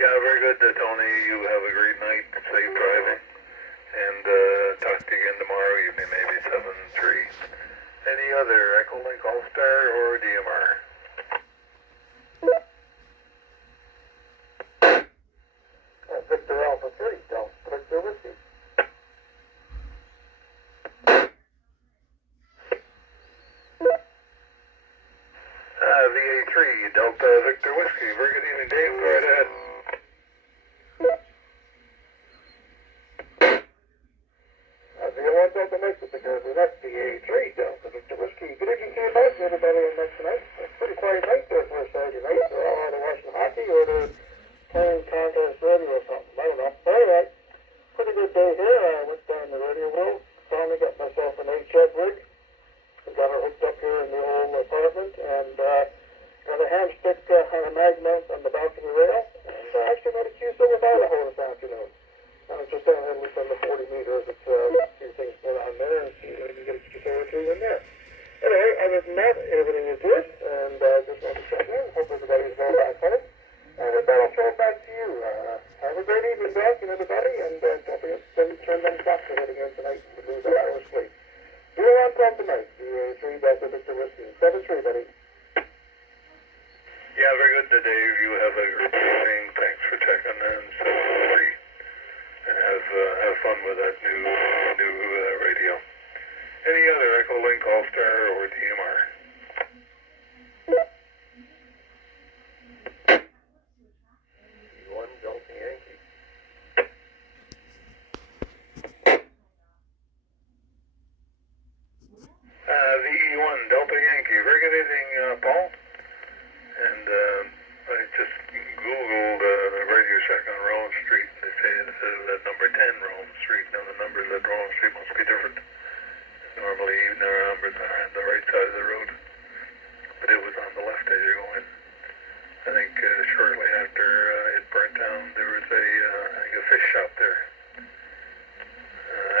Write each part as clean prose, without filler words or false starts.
Yeah, very good, Tony. You have a great night. Safe driving. And talk to you again tomorrow evening, maybe 7-3. Any other Echo Link All-Star or DMR? Victor Alpha 3, Delta Victor Whiskey. VA3, Delta Victor Whiskey. Very good evening, Dave. Go right ahead. VA1 Delta Mesa, because that's VA3, Delta Victor Whiskey. Good evening to you both, everybody on next night. It's a pretty quiet night there for a Saturday night. They're all either watching hockey or they're playing contest radio or something. I don't know. But anyway, pretty good day here. I went down the radio world, finally got myself an HF rig. Got her hooked up here in the old apartment, and got a ham stick on a mag mount on the balcony rail, and actually made a QSO with Idaho this afternoon. I was just down here within the 40 meters. It's a few things going on there, and see if we can get a QSO or two in there. Anyway, other than that, everything is good, and just want to check in. Hope everybody's well back home. And with that, I'll throw it back to you. Have a great evening, Doc, and everybody, and don't forget to turn them clocks ahead again tonight to lose that hour's sleep. Do you want to tonight? VA3 Delta Victor Whiskey. 7-3, buddy. Yeah, very good, Dave. You have a great evening. Thanks for checking in. 7-3. And have fun with that new radio. Any other Echo Link All-Star or DMR? One Delta Yankee. VE1 Delta Yankee. Very good evening, Paul. And I just Googled the Radio Shack on Rowan Street. They say it says that number 10 Rowan Street. Now the numbers at Rowan Street must be different. Normally the numbers are on the right side of the road. But it was on the left as you go in. I think shortly after it burnt down, there was a fish shop there.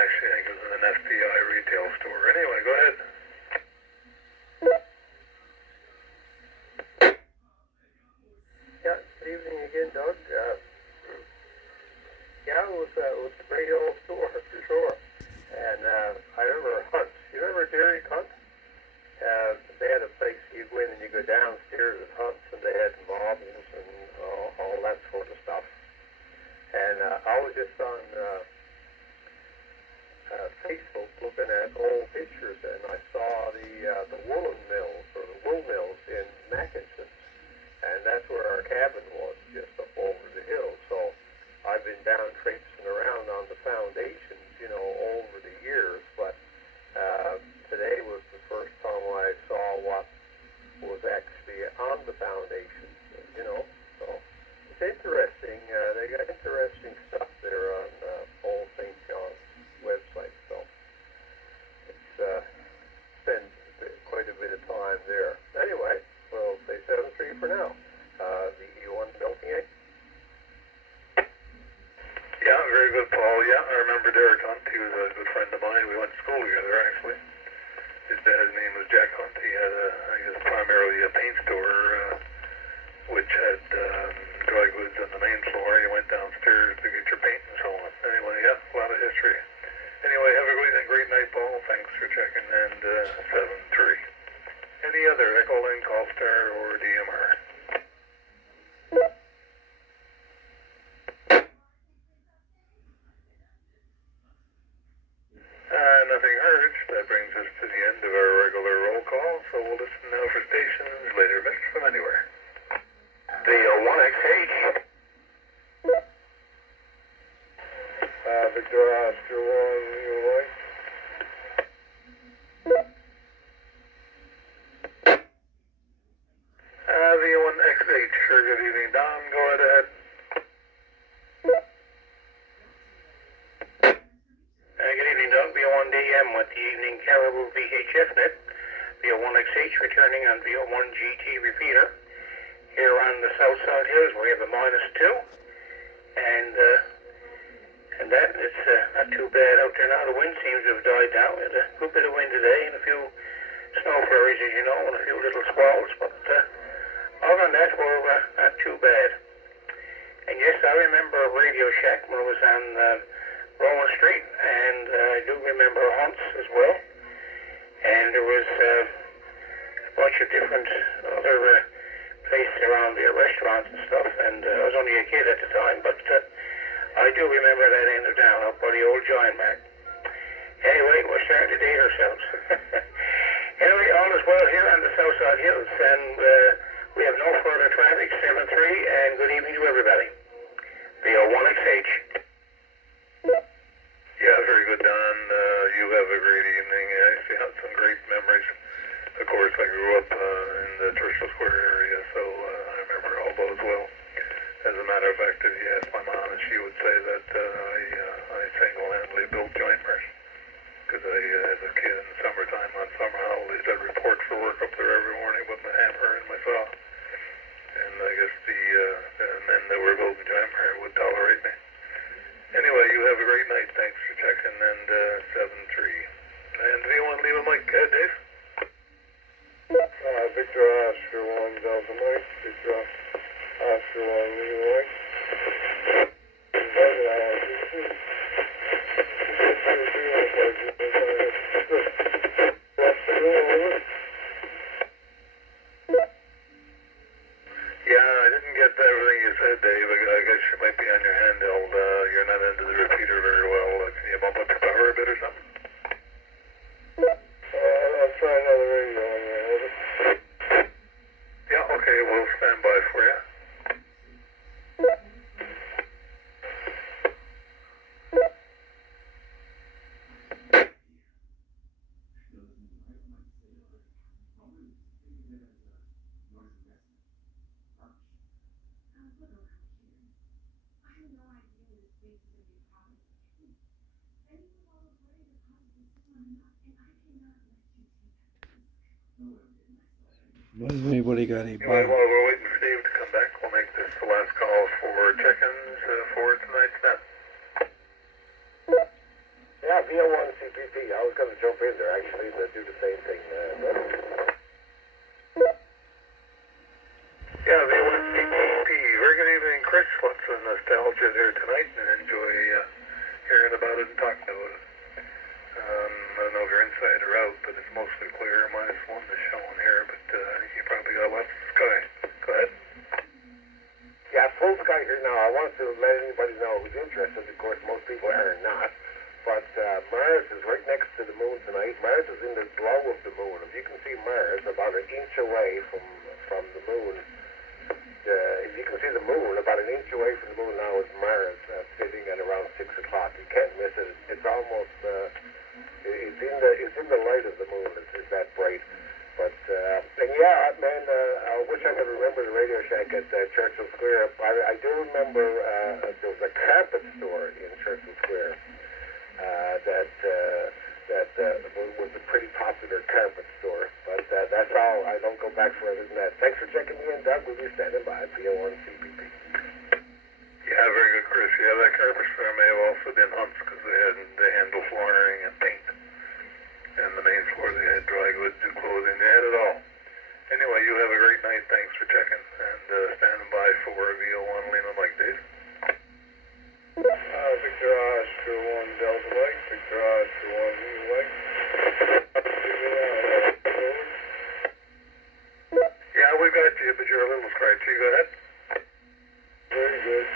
Actually, I think it was an FBI retail store. Anyway, go ahead. Yeah, good evening again, Doug. Yeah, it was a great old store for sure. And I remember Hunt's. You remember Derek Hunt? They had a place you go in and you go downstairs at Hunt's, and they had marbles and all that sort of stuff. And I was just on Facebook looking at old pictures, and I saw the woolen mills or the wool mills in Mackinson, and that's where our cabin was, just up over the hill. So I've been down traipsing around on the foundations, over the years, but today was the first time I saw what was actually on the foundations, so it's interesting. They got interesting stuff there on Old St. John's website, so it's spent quite a bit of time there. Anyway, we'll say 7-3 for now. The E1 Delta Yankee. Yeah, very good, Paul. Yeah, I remember Derek Hunt. He was a good friend of mine. We went to school together, actually. His dad's name was Jack Hunt. He had, I guess, primarily a paint store, which had dry goods on the main floor. You went downstairs to get your paint and so on. Anyway, yeah, a lot of history. Anyway, have a great night, Paul. Thanks for checking. And 7-3. Any other Echo Link All-Star or DMR? Nothing heard. That brings us to the end of our regular roll call, so we'll listen now for stations later mixed from anywhere. The 1XH. Victor Oscar 1, Leroy. The 1XH. Sure, good evening, Don. Go ahead. Good evening, Doug. VO1DM with the evening Caribou VHF net. VO1XH returning on VO1GT repeater. Here on the south side hills we have a -2. And that it's not too bad out there now. The wind seems to have died down. There's a good bit of wind today and a few snow flurries, as you know, and a few little squalls. But other than that, we're not too bad. And yes, Radio Shack when it was on Rowan Street, and I do remember Hunt's as well. And there was a bunch of different other places around there, restaurants and stuff, and I was only a kid at the time, but I do remember that end of town up by the old Giant Mark. Anyway, we're starting to date ourselves. Anyway, all is well here on the Southside Hills, and we have no further traffic, 7-3, and good evening to everybody. VO1XH. Yeah, very good, Don. You have a great evening. I actually had some great memories. Of course, I grew up in the Churchill Square area, so I remember all those well. As a matter of fact, if you ask my mom, she would say that I single-handedly built Jointmers. Because as a kid in the summertime, on summer holidays, I'd report for work up there every morning with my hammer and my saw. And I guess the men that were building Jointmer would tolerate me. Anyway, you have a great night. Thanks for checking. And 7-3. And do you want to leave a mic, Dave? Victor Oscar 1 Delta Mike. Victor Oscar 1 Lima Mike. Yeah, I didn't get everything you said, Dave. I guess you might be on your handheld. You're not into the repeater very well. Can you bump up your power a bit or something? I'll try another radio on there, over. Yeah, okay, we'll stand by for you. Has anybody got any Anyway, while we're waiting for Dave to come back, we'll make this the last call for check-ins for tonight's net. Yeah, VO1 CPP. I was going to jump in there actually to do the same thing. Yeah, VO1 CPP. Very good evening, Chris. Lots of nostalgia there tonight, and enjoy hearing about it and talking about it. I don't know if you're inside or out, but it's mostly clear. -1 is showing here, but I think you probably got lots of sky. Go ahead. Yeah, full sky here now. I wanted to let anybody know who's interested. Of course, most people are not. But Mars is right next to the moon tonight. Mars is in the glow of the moon. If you can see Mars about an inch away from the moon, if you can see the moon about an inch away from the moon now is Mars sitting at around 6 o'clock. You can't miss it. It's almost it's in the light of the moon. It's that bright. But and yeah, man, I wish I could remember the Radio Shack at Churchill Square. I do remember there was a carpet store in Churchill Square that was a pretty popular carpet store. But that's all. I don't go back further than that. Thanks for checking me in, Doug. We'll be standing by. VO1 CPP. Yeah, very good, Chris. Yeah, that carpet store may have also been Hunt's because they handle flooring and paint. And the main floor they had dry goods and clothing. They had it all. Anyway, you have a great night. Thanks for checking. And standing by for VO1 Lima Mike, Dave. Victor Oscar 1 Delta Mike. Victor Oscar 1 Lima Mike. Yeah, we got you, but you're a little scratchy. Go ahead. Very good.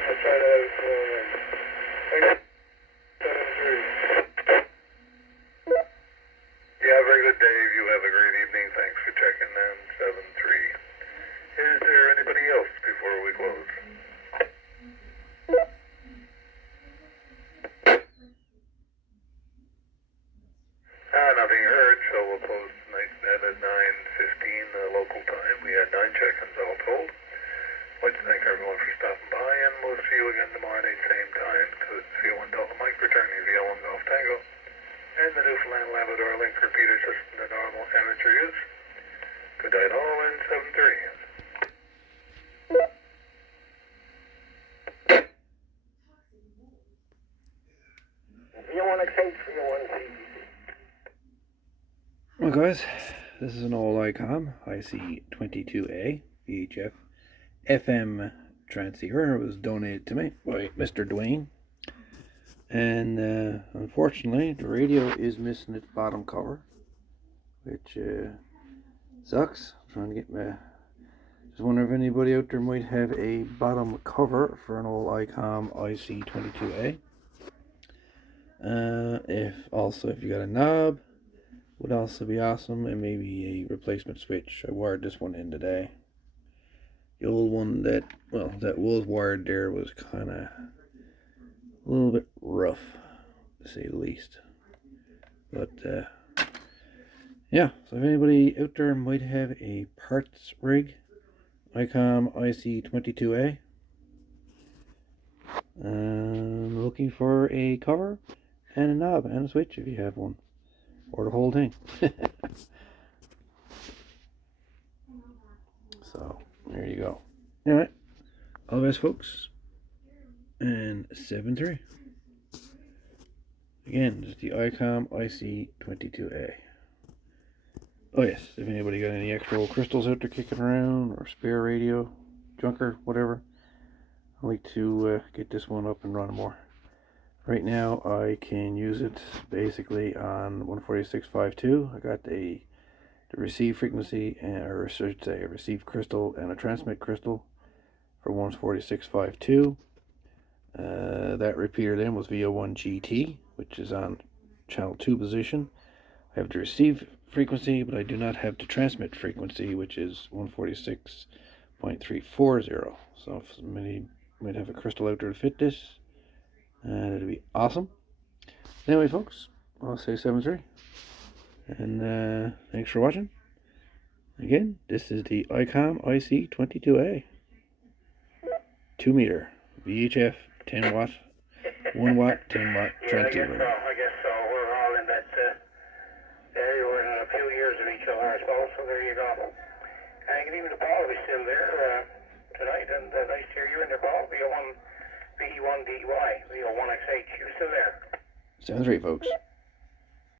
I'll try to have it tomorrow night. Thanks. 7-3. Yeah, very good, Dave. You have a great evening. Thanks for checking in. 7-3. Is there anybody else before we close? Nothing heard, so we'll close tonight's net at 9:15 local time. We had 9 check-ins all told. I'd like to thank everyone for stopping by, and we'll see you again tomorrow night, same time, because it's VO1 Delta Mike returning VO1 Golf Tango, and the Newfoundland Labrador link repeater system to normal amateur use. Good night all, and 7-3. VO1XH, VO1 CPP. Well, guys, This is an old ICOM IC-22A VHF FM transceiver. It was donated to me by Mr. Dwayne. And unfortunately, the radio is missing its bottom cover, which sucks. I'm trying to get my... Just wonder if anybody out there might have a bottom cover for an old ICOM IC-22A. If you got a knob, would also be awesome, and maybe a replacement switch. I wired this one in today. The old one that was wired there was kind of a little bit rough, to say the least. But yeah, so if anybody out there might have a parts rig, ICOM IC-22A, looking for a cover and a knob and a switch if you have one, or the whole thing. So there you go. Alright, all the best, folks, and 7-3. Again, this is the ICOM IC-22A. Oh yes, if anybody got any extra old crystals out there kicking around, or spare radio, junker, whatever, I'd like to get this one up and running more. Right now I can use it basically on 146.52. I got the receive frequency, or I should say a receive crystal and a transmit crystal for 146.52. That repeater then was VO1 GT, which is on channel 2 position. I have the receive frequency, but I do not have the transmit frequency, which is 146.340. So if somebody might have a crystal out there to fit this, that'd be awesome. Anyway, folks, I'll say 7-3. And thanks for watching. Again, this is the ICOM IC-22A 2 meter VHF 10 watt 1 watt 10 watt transceiver. I guess so. We're all in that area. We're in a few years of each other, I suppose. So there you go. And good evening to Paul. We're still there tonight, and nice to hear you in there, Paul. VO1DY, VO1XH. You still there? 7-3, folks.